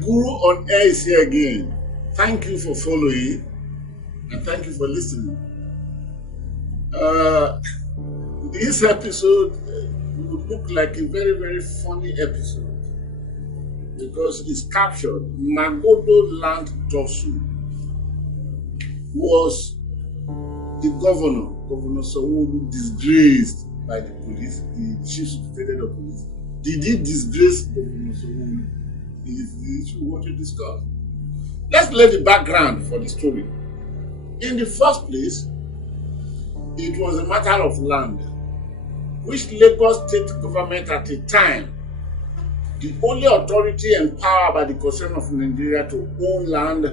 Guru on Air is here again. Thank you for following and thank you for listening. This episode would look like a very, very funny episode because it's captured. Magodo land Tussle was the governor, Governor Sanwo-Olu, disgraced by the police, the chief superintendent of police. Did he disgrace Governor Sanwo-Olu? Is the issue we want to discuss. Let's lay the background for the story. In the first place, it was a matter of land, which Lagos state government at the time, the only authority empowered by the Constitution of Nigeria to own land,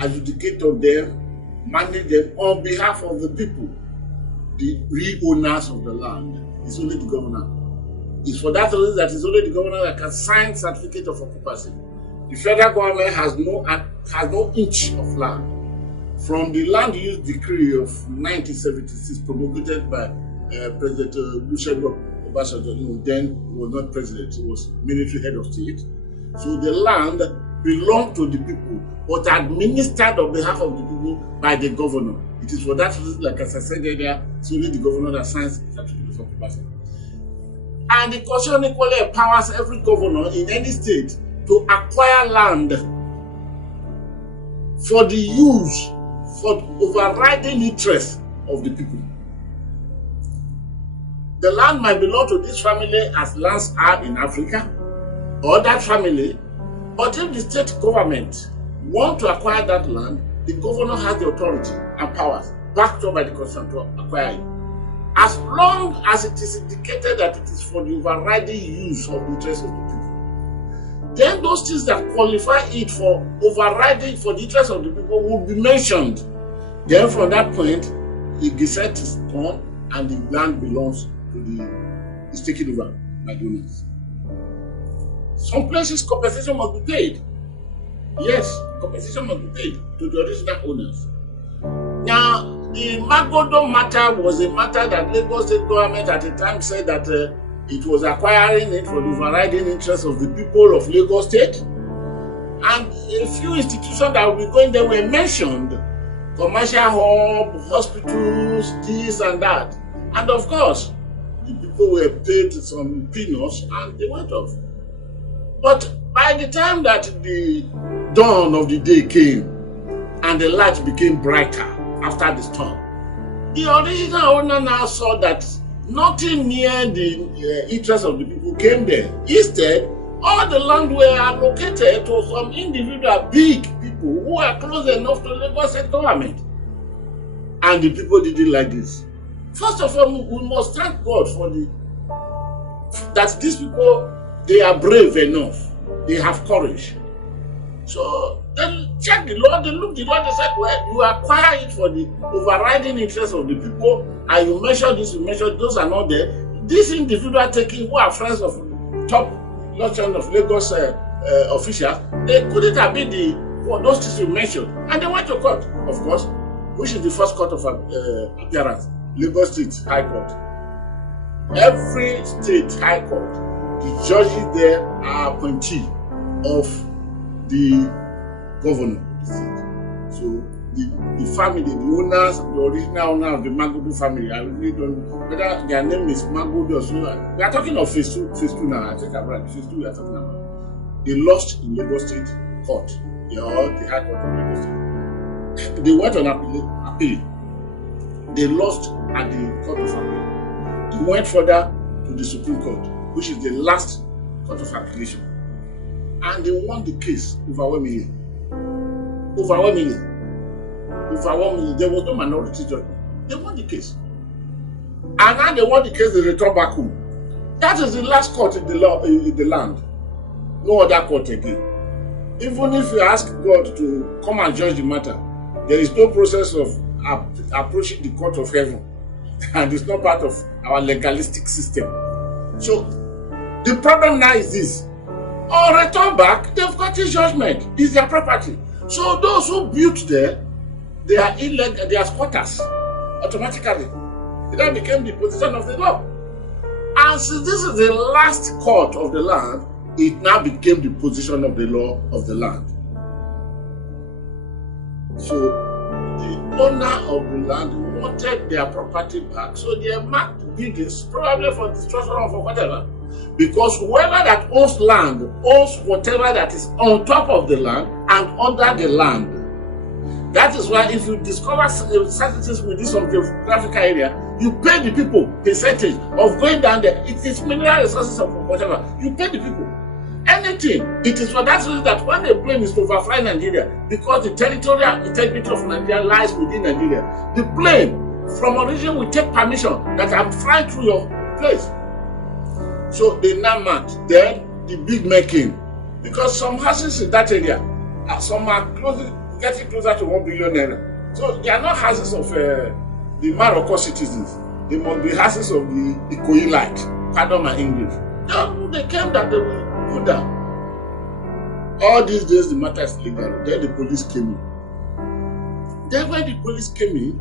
adjudicate of them, manage them on behalf of the people, the real owners of the land, is only the governor. It's for that reason that it's only the governor that can sign certificate of occupancy. The federal government has no inch of land. From the land use decree of 1976 promulgated by President Olusegun Obasanjo, then he was not president, he was military head of state. So the land belonged to the people, but administered on behalf of the people by the governor. It is for that reason, like as I said earlier, it's only the governor that signs certificate of occupancy. And the Constitution equally empowers every governor in any state to acquire land for the use, for overriding interest of the people. The land might belong to this family as lands are in Africa, or that family, but if the state government want to acquire that land, the governor has the authority and powers backed up by the Constitution to acquire it. As long as it is indicated that it is for the overriding use of the interest of the people, then those things that qualify it for overriding for the interest of the people will be mentioned. Then from that point, the gazette is torn and the land belongs to is taken over by the owners. Some places compensation must be paid. Yes, compensation must be paid to the original owners. Now, the Magodo matter was a matter that Lagos state government at the time said that it was acquiring it for the overriding interest of the people of Lagos state. And a few institutions that will be going there were mentioned. Commercial hub, hospitals, this and that. And of course, the people were paid some peanuts and they went off. But by the time that the dawn of the day came and the light became brighter after the storm, the original owner now saw that nothing near the interest of the people came there. Instead, all the land were allocated to some individual big people who are close enough to Lagos state government. And the people didn't like this. First of all, we must thank God for that these people, they are brave enough. They have courage. So they check the law, they look the law, they said, well, you acquire it for the overriding interest of the people, and you measure this, you measure those are not there. These individuals taking who are friends of top luncheon of Lagos officials, they couldn't have been those things you mentioned. And they went to court, of course, which is the first court of appearance, Lagos State High Court. Every state high court, the judges there are appointees of the governor of the state. So the family, the owners, the original owner of the Magodo family, I really don't know whether their name is Magodo or so. We are talking of phase two now. I think I'm right. Phase 2 we are talking about. They lost in Lagos State Court. The High Court of Lagos State. They went on appeal. They lost at the Court of Appeal. They went further to the Supreme Court, which is the last court of appellation. And they won the case overwhelmingly. Overwhelmingly. There was no minority judgment. They won the case. And now they won the case, they return back home. That is the last court in the land. No other court again. Even if you ask God to come and judge the matter, there is no process of approaching the court of heaven. And it's not part of our legalistic system. So, the problem now is this. Or return back, they've got a judgment. It's their property. So those who built there, they are illegal, they are squatters. Automatically. That became the position of the law. And since this is the last court of the land, it now became the position of the law of the land. So the owner of the land wanted their property back, so they marked buildings, probably for destruction or for whatever, because whoever that owns land owns whatever that is on top of the land and under the land. That is why if you discover certain things within some geographical area, you pay the people percentage of going down there. It is mineral resources or whatever. You pay the people. Anything. It is for that reason that when the plane is to overfly Nigeria, because the territorial integrity of Nigeria lies within Nigeria, the plane from origin will take permission that I'm flying through your place. So they now marked. Then the big making, because some houses in that area, some are getting closer to 1 billion naira. So they are not houses of the Morocco citizens. They must be houses of the Ikoyi-like. Pardon my English. They came that they will put down. All these days the matter is legal. Then the police came in. Then when the police came in,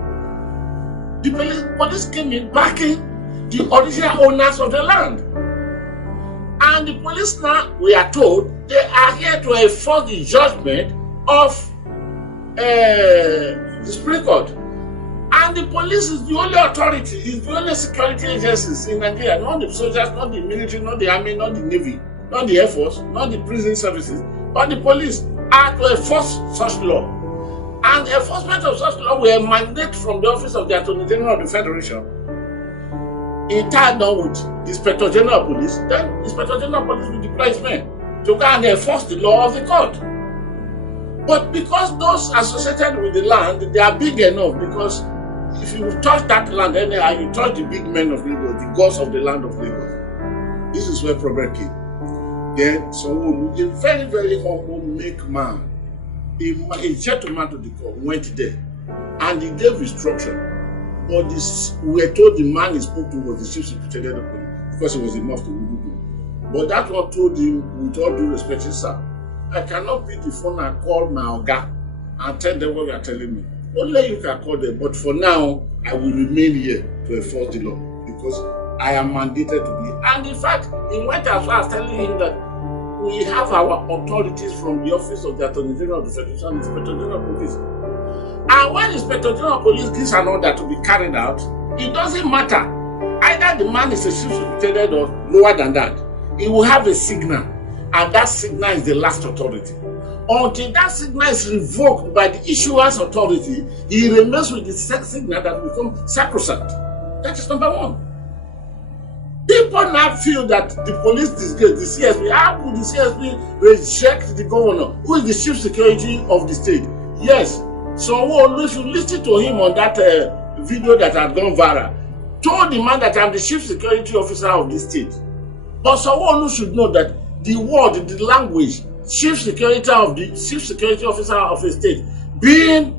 the police came in backing the original owners of the land. And the police now, we are told, they are here to enforce the judgment of the Supreme Court. And the police is the only authority, is the only security agencies in Nigeria, not the soldiers, not the military, not the army, not the navy, not the air force, not the prison services, but the police are to enforce such law. And enforcement of such law will mandate from the office of the Attorney General of the Federation, in tandem with the Inspector General of Police. Then the Inspector General of Police will deploy his men to go and enforce the law of the court. But because those associated with the land, they are big enough, because if you touch that land anyhow, you touch the big men of Lagos, the gods of the land of Lagos. This is where problem came. Then Sanwo-Olu, a very, very humble, meek man, a gentleman to the court, went there and he gave instruction. But we were told the man he spoke to was the chief superintendent of police, because he was enough to do. But that one told him, with all due respect, sir, I cannot pick the phone and call my Oga and tell them what you are telling me. Only you can call them, but for now, I will remain here to enforce the law, because I am mandated to be. And in fact, he went as far as telling him that we have our authorities from the office of the Attorney General of the Federation and Inspector General of Police. And when Inspector General of Police gives an order to be carried out, it doesn't matter. Either the man is a chief superintendent or lower than that. He will have a signal, and that signal is the last authority. Until that signal is revoked by the issuer's authority, he remains with the signal that will become sacrosanct. That is number one. People now feel that the police disgrace, the CSP, how could the CSP reject the governor, who is the chief security of the state? Yes, Sanwo-Olu, if you listen to him on that video that had gone viral, told the man that I'm the chief security officer of the state. But Sanwo-Olu should know that the word, the language, chief security officer of a state, being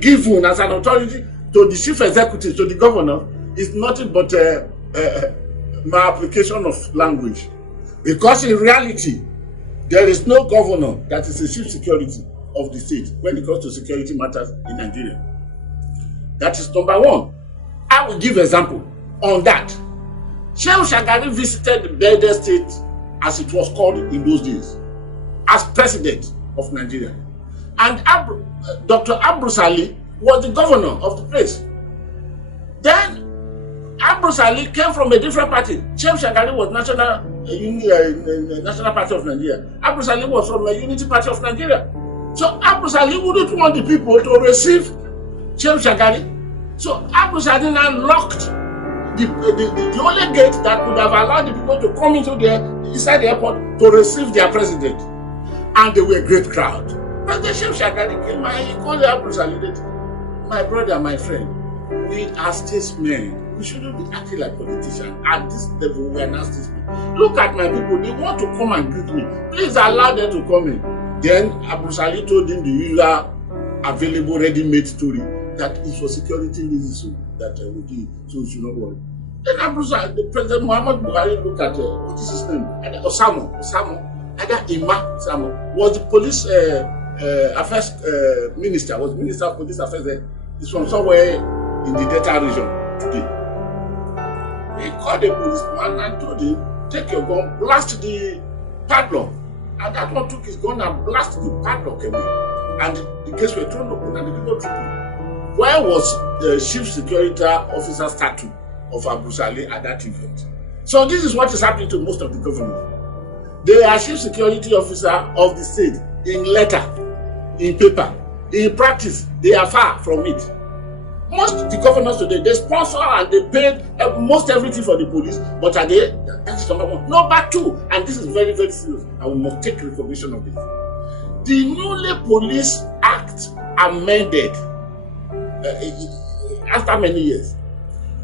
given as an authority to the chief executive, to the governor, is nothing but my application of language. Because in reality, there is no governor that is the chief security of the state when it comes to security matters in Nigeria. That is number one. I will give example on that. Shehu Shagari visited the Bede State, as it was called in those days, as president of Nigeria. And Dr. Ambrose Ali was the governor of the place. Then Ambrose Ali came from a different party. Shehu Shagari was National Party of Nigeria. Ambrose Ali was from the Unity Party of Nigeria. So Ambrose Ali wouldn't want the people to receive Shehu Shagari. So Ambrose Ali now locked the only gate that would have allowed the people to come inside the airport to receive their president. And they were a great crowd. President Shehu Shagari came and he called Ambrose Ali, my brother, my friend, we are statesmen. We shouldn't be acting like politicians. At this level, we are not statesmen. Look at my people. They want to come and greet me. Please allow them to come in. Then Ambrose Ali told him the usual available ready-made story that it was security reasons that we did, so we should not worry. Then Ambrose Ali, the President Muhammad Buhari looked at what is his name? Osamo, was the police affairs minister, was Minister of Police Affairs there. He's from somewhere in the Delta region today. he called a policeman and told him, take your gun, blast the padlock. And that one took his gun and blasted the padlock away. And the gates were thrown open and the people trooped. Where was the chief security officer statue of Abu Saleh at that event? So this is what is happening to most of the governors. They are chief security officer of the state in letter, in paper. In practice, they are far from it. Most of the governors today, they sponsor and they pay most everything for the police, but are they? That is number one. Number two, and this is very, very serious, and we must take recognition of this. The newly Police Act amended after many years,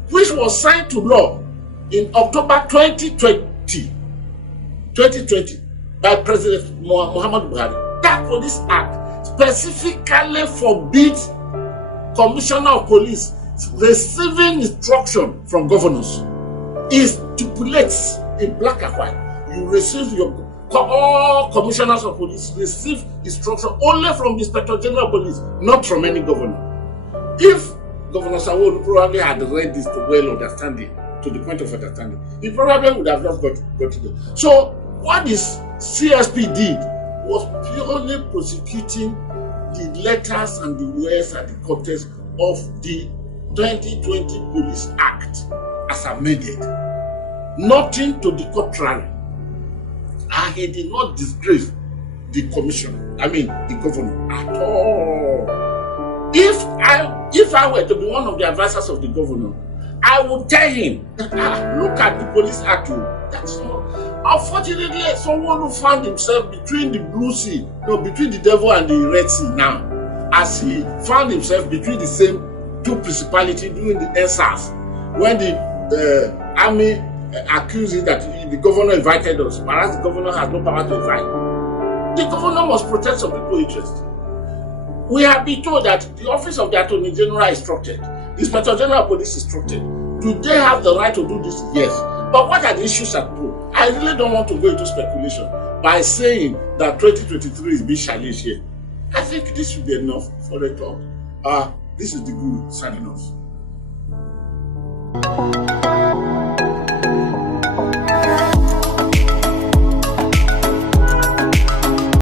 which was signed to law in October 2020 by President Muhammadu Buhari. That Police Act specifically forbids Commissioner of Police receiving instruction from governors. It stipulates in black and white, you receive all commissioners of police receive instruction only from the Inspector General of Police, not from any governor. If Governor Sanwo-Olu probably had read this to well understanding, to the point of understanding, he probably would have not got it. So what this CSP did was purely prosecuting the letters and the words and the context of the 2020 Police Act as amended. Nothing to the contrary. And he did not disgrace the the governor at all. If I were to be one of the advisors of the governor, I would tell him, look at the Police Act. That's not. Unfortunately, someone who found himself between the Blue Sea, between the devil and the Red Sea now, as he found himself between the same two principalities during the EndSARS, when the army accused him that the governor invited us, whereas the governor has no power to invite. The governor must protect some people's interests. We have been told that the office of the Attorney General is instructed, the Inspector General of Police is instructed. Do they have the right to do this? Yes. But what are the issues at play? I really don't want to go into speculation by saying that 2023 is being challenged here. I think this should be enough for a talk. This is the Guru signing off.